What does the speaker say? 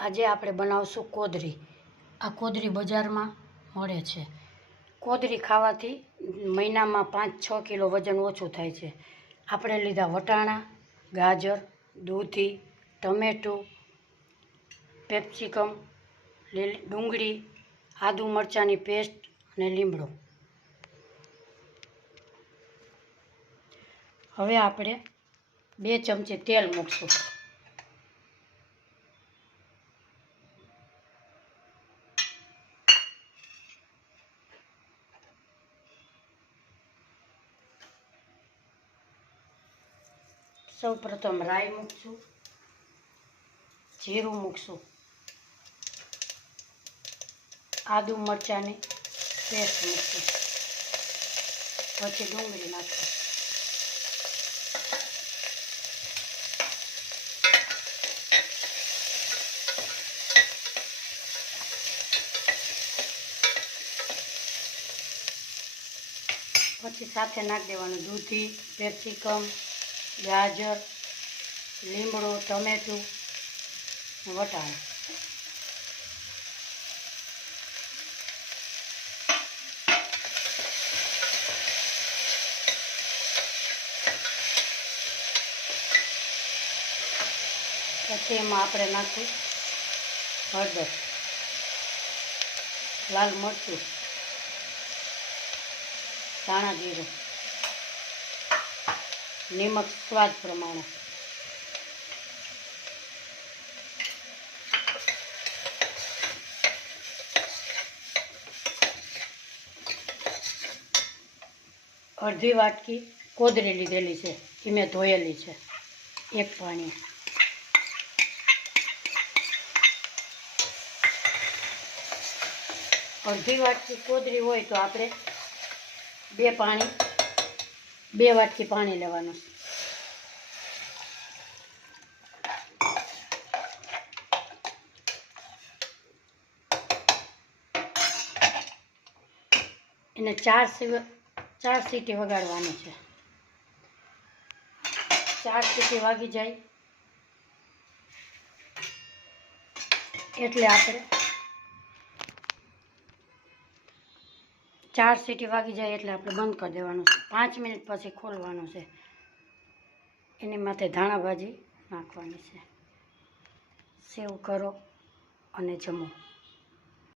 આજે આપણે બનાવશું કોદરી। આ કોદરી બજારમાં મળે છે। કોદરી ખાવાથી મહિનામાં 5-6 કિલો વજન ઓછું થાય છે। આપણે લીધા વટાણા, ગાજર, દૂધી, ટમેટું, કેપ્સિકમ, ડુંગળી, આદુ મરચાંની પેસ્ટ અને લીમડો। હવે આપણે 2 ચમચી તેલ મૂકશું। સૌ પ્રથમ રાઈ મૂકશું, જીરું મૂકશું, આદુ મરચાંની પેસ્ટ મૂકશું, પછી ડુંગળી નાખશું, પછી સાથે નાખી દેવાનું દૂધી, કેપ્સિકમ, ગાજર, લીમડો, ટમેટું, વટાણા। પછી એમાં આપણે નાખીશું હળદર, લાલ મરચું, ધાણા જીરું, નિમક સ્વાદ પ્રમાણે, અડધી વાટકી કોદરી લીધેલી છે, એ મેં ધોયેલી છે 1 પાણી। અડધી વાટકી કોદરી હોય તો આપણે 2 વાટકી પાણી લેવાનું। એને 4 સીટી વગાડવાની છે। 4 સીટી વાગી જાય એટલે આપણે 4 સીટી વાગી જાય એટલે આપણે બંધ કરી દેવાનું છે। 5 મિનિટ પછી ખોલવાનું છે। એની માથે ધાણા ભાજી નાખવાની છે। સેવ કરો અને જમો।